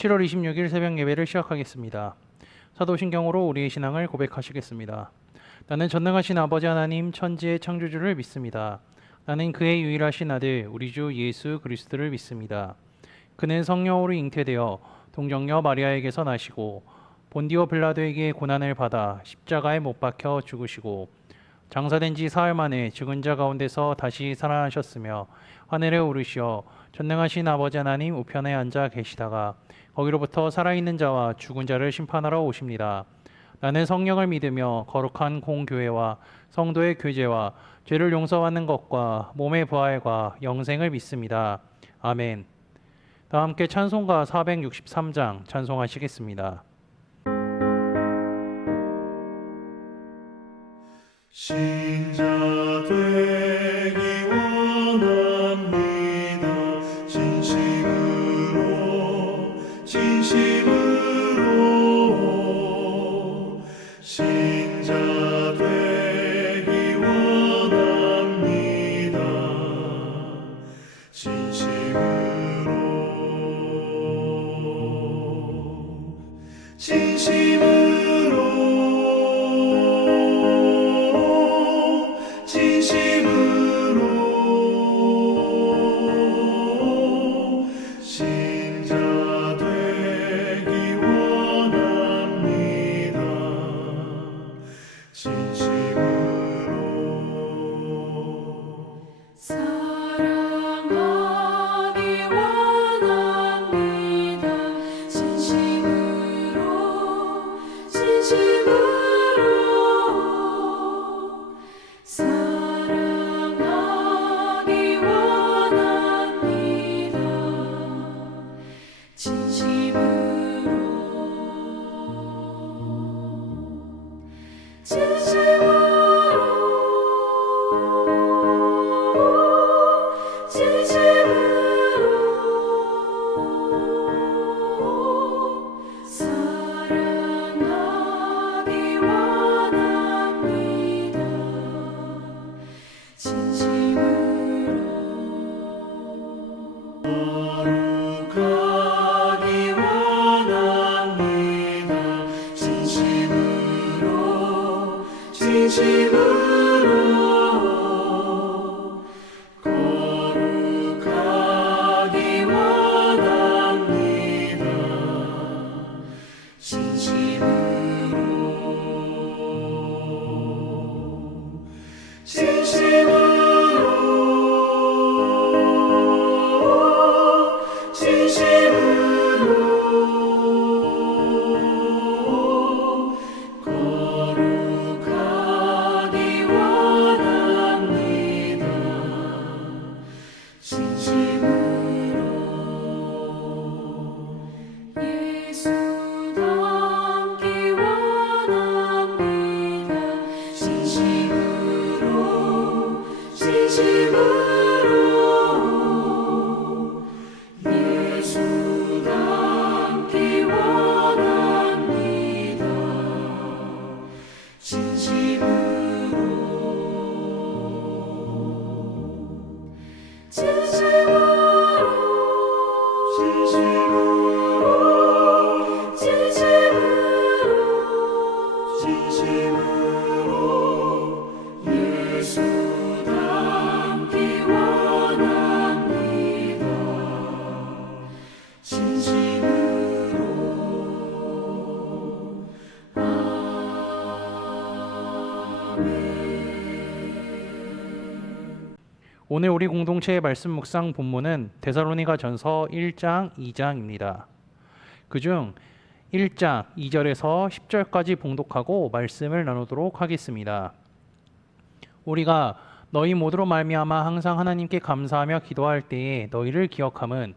7월 26일 새벽 예배를 시작하겠습니다. 사도신경으로 우리의 신앙을 고백하시겠습니다. 나는 전능하신 아버지 하나님 천지의 창조주를 믿습니다. 나는 그의 유일하신 아들 우리 주 예수 그리스도를 믿습니다. 그는 성령으로 잉태되어 동정녀 마리아에게서 나시고 본디오 빌라도에게 고난을 받아 십자가에 못 박혀 죽으시고 장사된 지 사흘 만에 죽은 자 가운데서 다시 살아나셨으며 하늘에 오르시어 전능하신 아버지 하나님 우편에 앉아 계시다가 거기로부터 살아있는 자와 죽은 자를 심판하러 오십니다. 나는 성령을 믿으며 거룩한 공교회와 성도의 교제와 죄를 용서받는 것과 몸의 부활과 영생을 믿습니다. 아멘. 다 함께 찬송가 463장 찬송하시겠습니다. 신자 되기 원합니다. 진심으로 신자 되기 원합니다. 진심으로 신자 되기 원합니다. 진심으로 사랑하기 원합니다. 진심으로 사랑하기 원합니다. 사랑하기 원합니다. 거룩하기 원합니다. 진심으로 거룩하기 원합니다. 거룩하기 원합니다. 진심으로 예수 닮기 원합니다. 진심으로 예수 닮기 원합니다. 진심으로 예수 닮기 원합니다. 진심으로 오늘 우리 공동체의 말씀 묵상 본문은 데살로니가전서 1장 2장입니다. 그중 1장 2절에서 10절까지 봉독하고 말씀을 나누도록 하겠습니다. 우리가 너희 모두로 말미암아 항상 하나님께 감사하며 기도할 때에 너희를 기억함은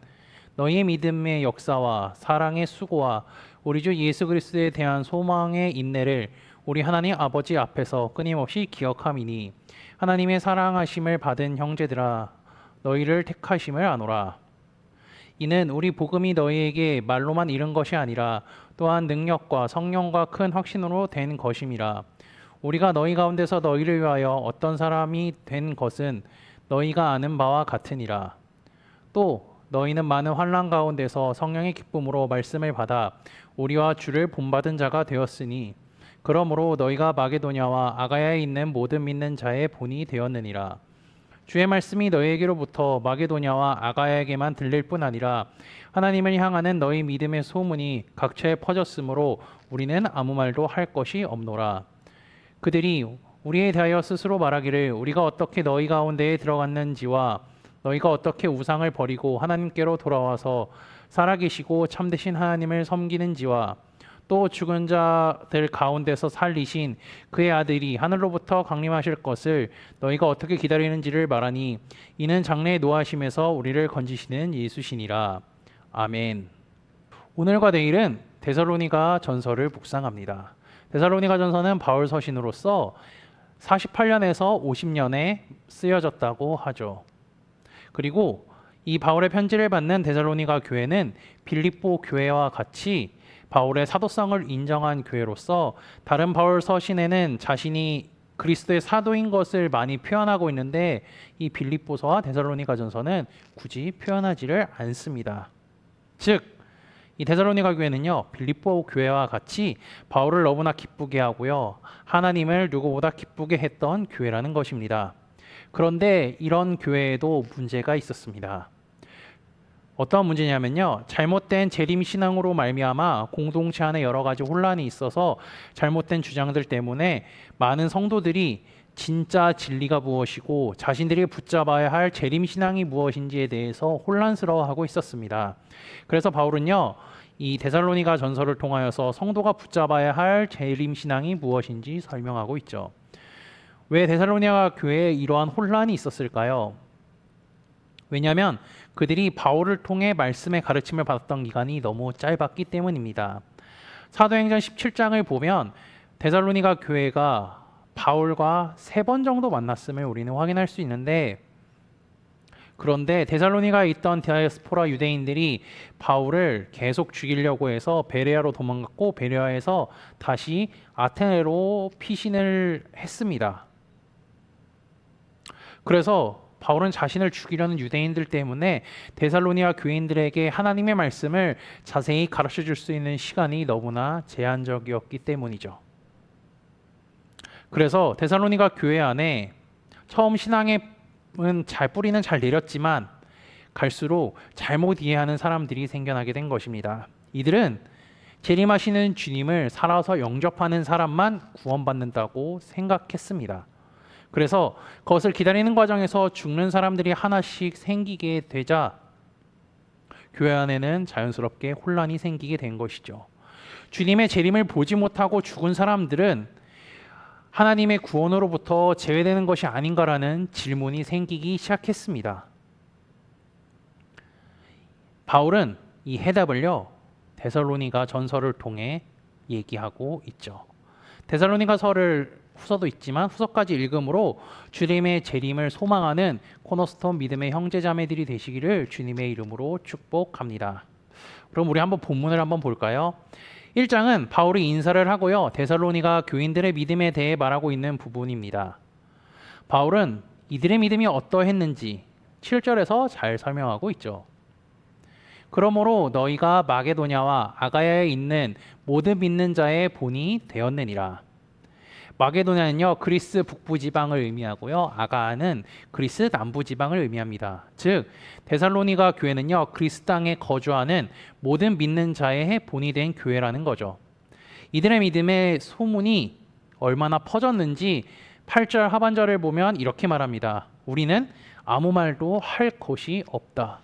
너희의 믿음의 역사와 사랑의 수고와 우리 주 예수 그리스도에 대한 소망의 인내를 우리 하나님 아버지 앞에서 끊임없이 기억함이니 하나님의 사랑하심을 받은 형제들아 너희를 택하심을 아노라. 이는 우리 복음이 너희에게 말로만 이른 것이 아니라 또한 능력과 성령과 큰 확신으로 된 것임이라. 우리가 너희 가운데서 너희를 위하여 어떤 사람이 된 것은 너희가 아는 바와 같으니라. 또 너희는 많은 환난 가운데서 성령의 기쁨으로 말씀을 받아 우리와 주를 본받은 자가 되었으니 그러므로 너희가 마게도냐와 아가야에 있는 모든 믿는 자의 본이 되었느니라. 주의 말씀이 너희에게로부터 마게도냐와 아가야에게만 들릴 뿐 아니라 하나님을 향하는 너희 믿음의 소문이 각처에 퍼졌으므로 우리는 아무 말도 할 것이 없노라. 그들이 우리에 대하여 스스로 말하기를 우리가 어떻게 너희 가운데에 들어갔는지와 너희가 어떻게 우상을 버리고 하나님께로 돌아와서 살아계시고 참되신 하나님을 섬기는지와 또 죽은 자들 가운데서 살리신 그의 아들이 하늘로부터 강림하실 것을 너희가 어떻게 기다리는지를 말하니 이는 장래의 노하심에서 우리를 건지시는 예수시니라. 아멘. 오늘과 내일은 데살로니가 전서를 묵상합니다. 데살로니가 전서는 바울 서신으로서 48년에서 50년에 쓰여졌다고 하죠. 그리고 이 바울의 편지를 받는 데살로니가 교회는 빌립보 교회와 같이 바울의 사도성을 인정한 교회로서 다른 바울 서신에는 자신이 그리스도의 사도인 것을 많이 표현하고 있는데 이 빌립보서와 데살로니가 전서는 굳이 표현하지를 않습니다. 즉, 이 데살로니가 교회는요, 빌립보 교회와 같이 바울을 너무나 기쁘게 하고요, 하나님을 누구보다 기쁘게 했던 교회라는 것입니다. 그런데 이런 교회에도 문제가 있었습니다. 어떤 문제냐면요, 잘못된 재림 신앙으로 말미암아 공동체 안에 여러 가지 혼란이 있어서 잘못된 주장들 때문에 많은 성도들이 진짜 진리가 무엇이고 자신들이 붙잡아야 할 재림 신앙이 무엇인지에 대해서 혼란스러워하고 있었습니다. 그래서 바울은요, 이 데살로니가 전서를 통하여서 성도가 붙잡아야 할 재림 신앙이 무엇인지 설명하고 있죠. 왜 데살로니가 교회에 이러한 혼란이 있었을까요? 왜냐하면 그들이 바울을 통해 말씀의 가르침을 받았던 기간이 너무 짧았기 때문입니다. 사도행전 17장을 보면 데살로니가 교회가 바울과 3번 정도 만났음을 우리는 확인할 수 있는데, 그런데 데살로니가에 있던 디아스포라 유대인들이 바울을 계속 죽이려고 해서 베레아로 도망갔고 베레아에서 다시 아테네로 피신을 했습니다. 그래서 바울은 자신을 죽이려는 유대인들 때문에 데살로니가 교인들에게 하나님의 말씀을 자세히 가르쳐 줄 수 있는 시간이 너무나 제한적이었기 때문이죠. 그래서 데살로니가 교회 안에 처음 신앙의 뿌리는 잘 내렸지만 갈수록 잘못 이해하는 사람들이 생겨나게 된 것입니다. 이들은 재림하시는 주님을 살아서 영접하는 사람만 구원받는다고 생각했습니다. 그래서 그것을 기다리는 과정에서 죽는 사람들이 하나씩 생기게 되자 교회 안에는 자연스럽게 혼란이 생기게 된 것이죠. 주님의 재림을 보지 못하고 죽은 사람들은 하나님의 구원으로부터 제외되는 것이 아닌가라는 질문이 생기기 시작했습니다. 바울은 이 해답을요, 데살로니가 전서를 통해 얘기하고 있죠. 데살로니가서를 후서도 있지만 후서까지 읽음으로 주님의 재림을 소망하는 코너스톤 믿음의 형제자매들이 되시기를 주님의 이름으로 축복합니다. 그럼 우리 한번 본문을 한번 볼까요? 1장은 바울이 인사를 하고요, 데살로니가 교인들의 믿음에 대해 말하고 있는 부분입니다. 바울은 이들의 믿음이 어떠했는지 7절에서 잘 설명하고 있죠. 그러므로 너희가 마게도냐와 아가야에 있는 모든 믿는 자의 본이 되었느니라. 마게도냐는요, 그리스 북부 지방을 의미하고요, 아가야는 그리스 남부 지방을 의미합니다. 즉 데살로니가 교회는요, 그리스 땅에 거주하는 모든 믿는 자의 본이 된 교회라는 거죠. 이들의 믿음의 소문이 얼마나 퍼졌는지 8절 하반절을 보면 이렇게 말합니다. 우리는 아무 말도 할 것이 없다.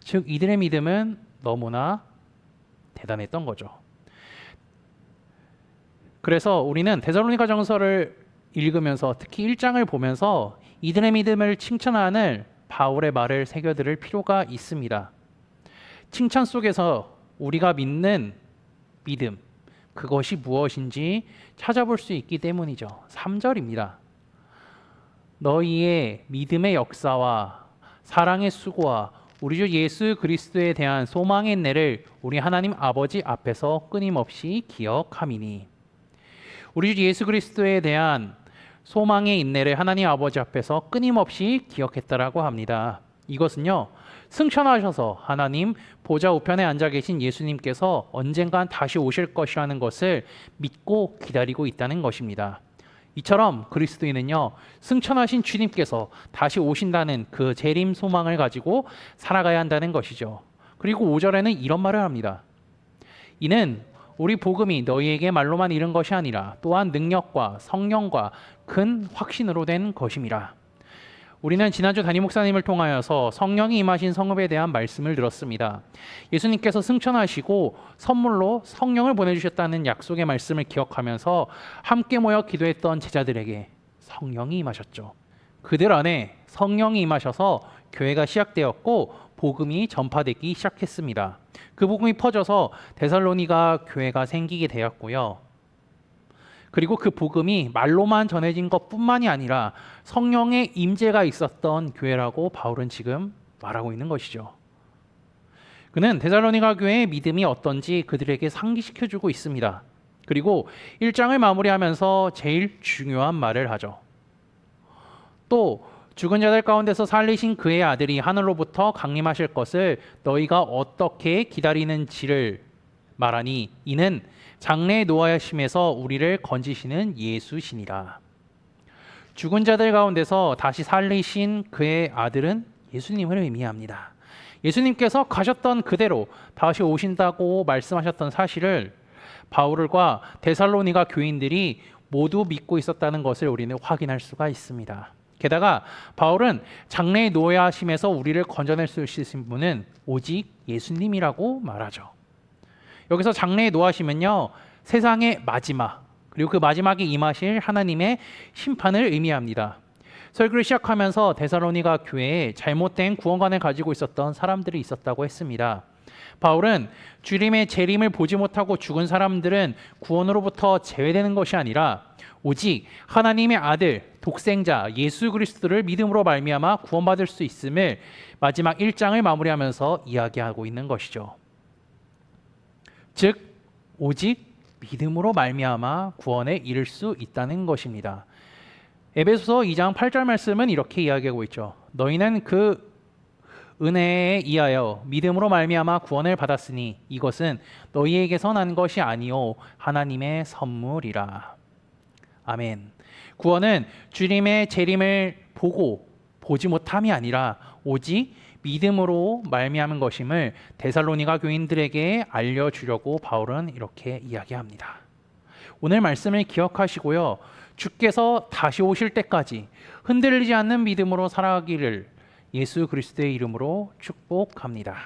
즉 이들의 믿음은 너무나 대단했던 거죠. 그래서 우리는 데살로니가 전서를 읽으면서 특히 1장을 보면서 이들의 믿음을 칭찬하는 바울의 말을 새겨들을 필요가 있습니다. 칭찬 속에서 우리가 믿는 믿음, 그것이 무엇인지 찾아볼 수 있기 때문이죠. 3절입니다. 너희의 믿음의 역사와 사랑의 수고와 우리 주 예수 그리스도에 대한 소망의 인내를 우리 하나님 아버지 앞에서 끊임없이 기억함이니. 우리 주 예수 그리스도에 대한 소망의 인내를 하나님 아버지 앞에서 끊임없이 기억했다라고 합니다. 이것은요, 승천하셔서 하나님 보좌 우편에 앉아 계신 예수님께서 언젠간 다시 오실 것이라는 것을 믿고 기다리고 있다는 것입니다. 이처럼 그리스도인은요, 승천하신 주님께서 다시 오신다는 그 재림 소망을 가지고 살아가야 한다는 것이죠. 그리고 5절에는 이런 말을 합니다. 이는 우리 복음이 너희에게 말로만 이른 것이 아니라 또한 능력과 성령과 큰 확신으로 된 것임이라. 우리는 지난주 담임 목사님을 통하여서 성령이 임하신 성읍에 대한 말씀을 들었습니다. 예수님께서 승천하시고 선물로 성령을 보내주셨다는 약속의 말씀을 기억하면서 함께 모여 기도했던 제자들에게 성령이 임하셨죠. 그들 안에 성령이 임하셔서 교회가 시작되었고 복음이 전파되기 시작했습니다. 그 복음이 퍼져서 데살로니가 교회가 생기게 되었고요. 그리고 그 복음이 말로만 전해진 것뿐만이 아니라 성령의 임재가 있었던 교회라고 바울은 지금 말하고 있는 것이죠. 그는 데살로니가 교회의 믿음이 어떤지 그들에게 상기시켜주고 있습니다. 그리고 1장을 마무리하면서 제일 중요한 말을 하죠. 또 죽은 자들 가운데서 살리신 그의 아들이 하늘로부터 강림하실 것을 너희가 어떻게 기다리는지를 말하니 이는 장래의 노하심에서 우리를 건지시는 예수시니라. 죽은 자들 가운데서 다시 살리신 그의 아들은 예수님을 의미합니다. 예수님께서 가셨던 그대로 다시 오신다고 말씀하셨던 사실을 바울과 데살로니가 교인들이 모두 믿고 있었다는 것을 우리는 확인할 수가 있습니다. 게다가 바울은 장래의 노예하심에서 우리를 건져낼 수 있으신 분은 오직 예수님이라고 말하죠. 여기서 장래의 노하심은요, 세상의 마지막, 그리고 그 마지막에 임하실 하나님의 심판을 의미합니다. 설교를 시작하면서 데살로니가 교회에 잘못된 구원관을 가지고 있었던 사람들이 있었다고 했습니다. 바울은 주님의 재림을 보지 못하고 죽은 사람들은 구원으로부터 제외되는 것이 아니라 오직 하나님의 아들 독생자 예수 그리스도를 믿음으로 말미암아 구원받을 수 있음을 마지막 1장을 마무리하면서 이야기하고 있는 것이죠. 즉 오직 믿음으로 말미암아 구원에 이를 수 있다는 것입니다. 에베소서 2장 8절 말씀은 이렇게 이야기하고 있죠. 너희는 그 은혜에 의하여 믿음으로 말미암아 구원을 받았으니 이것은 너희에게서 난 것이 아니요 하나님의 선물이라. 아멘. 구원은 주님의 재림을 보지 못함이 아니라 오직 믿음으로 말미암은 것임을 데살로니가 교인들에게 알려주려고 바울은 이렇게 이야기합니다. 오늘 말씀을 기억하시고요. 주께서 다시 오실 때까지 흔들리지 않는 믿음으로 살아가기를 예수 그리스도의 이름으로 축복합니다.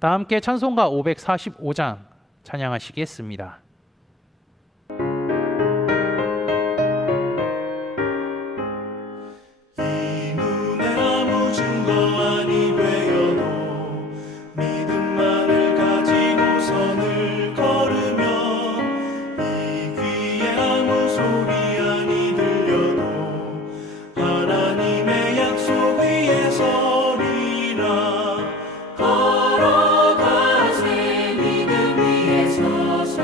다 함께 찬송가 545장 찬양하시겠습니다. 걸어가세 믿음 위에 서서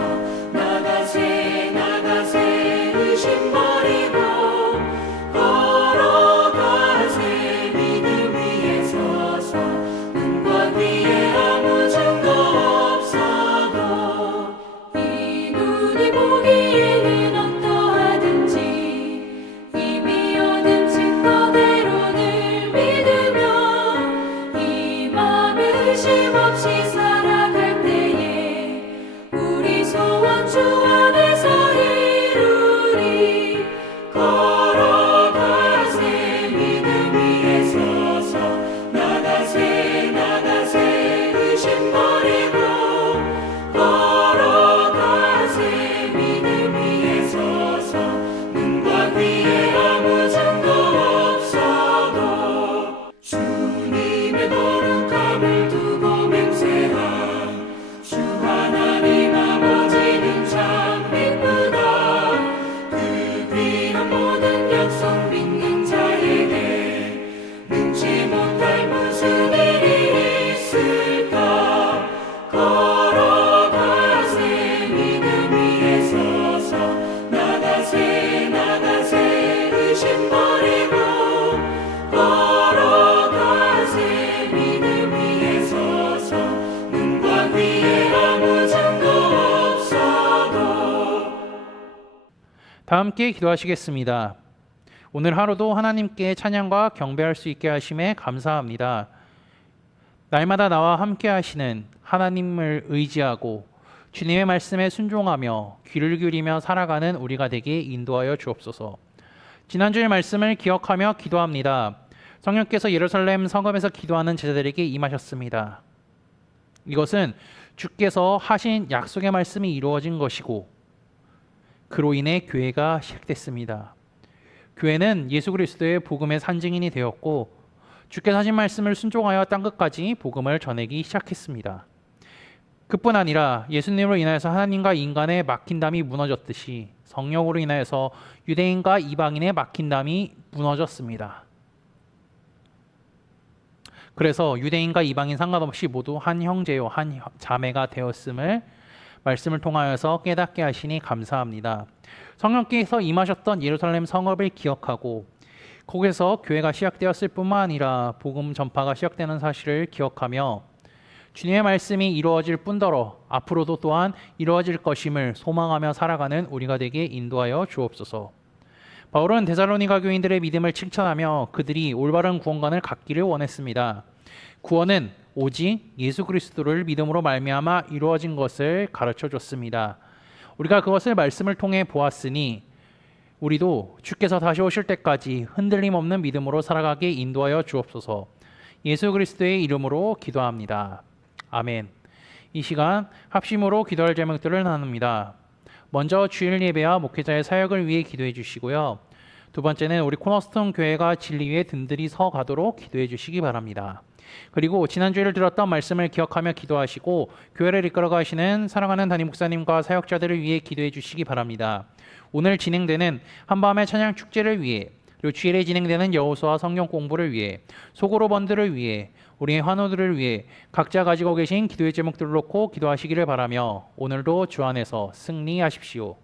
다 함께 기도하시겠습니다. 오늘 하루도 하나님께 찬양과 경배할 수 있게 하심에 감사합니다. 날마다 나와 함께 하시는 하나님을 의지하고 주님의 말씀에 순종하며 귀를 기울이며 살아가는 우리가 되게 인도하여 주옵소서. 지난주의 말씀을 기억하며 기도합니다. 성령께서 예루살렘 성읍에서 기도하는 제자들에게 임하셨습니다. 이것은 주께서 하신 약속의 말씀이 이루어진 것이고 그로 인해 교회가 시작됐습니다. 교회는 예수 그리스도의 복음의 산증인이 되었고 주께서 하신 말씀을 순종하여 땅끝까지 복음을 전하기 시작했습니다. 그뿐 아니라 예수님으로 인하여서 하나님과 인간의 막힌담이 무너졌듯이 성령으로 인하여서 유대인과 이방인의 막힌담이 무너졌습니다. 그래서 유대인과 이방인 상관없이 모두 한 형제요 한 자매가 되었음을 말씀을 통하여서 깨닫게 하시니 감사합니다. 성령께서 임하셨던 예루살렘 성읍을 기억하고 거기서 교회가 시작되었을 뿐만 아니라 복음 전파가 시작되는 사실을 기억하며 주님의 말씀이 이루어질 뿐더러 앞으로도 또한 이루어질 것임을 소망하며 살아가는 우리가 되게 인도하여 주옵소서. 바울은 데살로니가 교인들의 믿음을 칭찬하며 그들이 올바른 구원관을 갖기를 원했습니다. 구원은 오직 예수 그리스도를 믿음으로 말미암아 이루어진 것을 가르쳐 줬습니다. 우리가 그것을 말씀을 통해 보았으니 우리도 주께서 다시 오실 때까지 흔들림 없는 믿음으로 살아가게 인도하여 주옵소서. 예수 그리스도의 이름으로 기도합니다. 아멘. 이 시간 합심으로 기도할 제목들을 나눕니다. 먼저 주일 예배와 목회자의 사역을 위해 기도해 주시고요. 두 번째는 우리 코너스톤 교회가 진리 위에 든든히 서 가도록 기도해 주시기 바랍니다. 그리고 지난주에 들었던 말씀을 기억하며 기도하시고 교회를 이끌어 가시는 사랑하는 담임 목사님과 사역자들을 위해 기도해 주시기 바랍니다. 오늘 진행되는 한밤의 찬양 축제를 위해 그리고 주일에 진행되는 여호수아 성경 공부를 위해 소그룹 원들을 위해 우리의 환우들을 위해 각자 가지고 계신 기도의 제목들을 놓고 기도하시기를 바라며 오늘도 주 안에서 승리하십시오.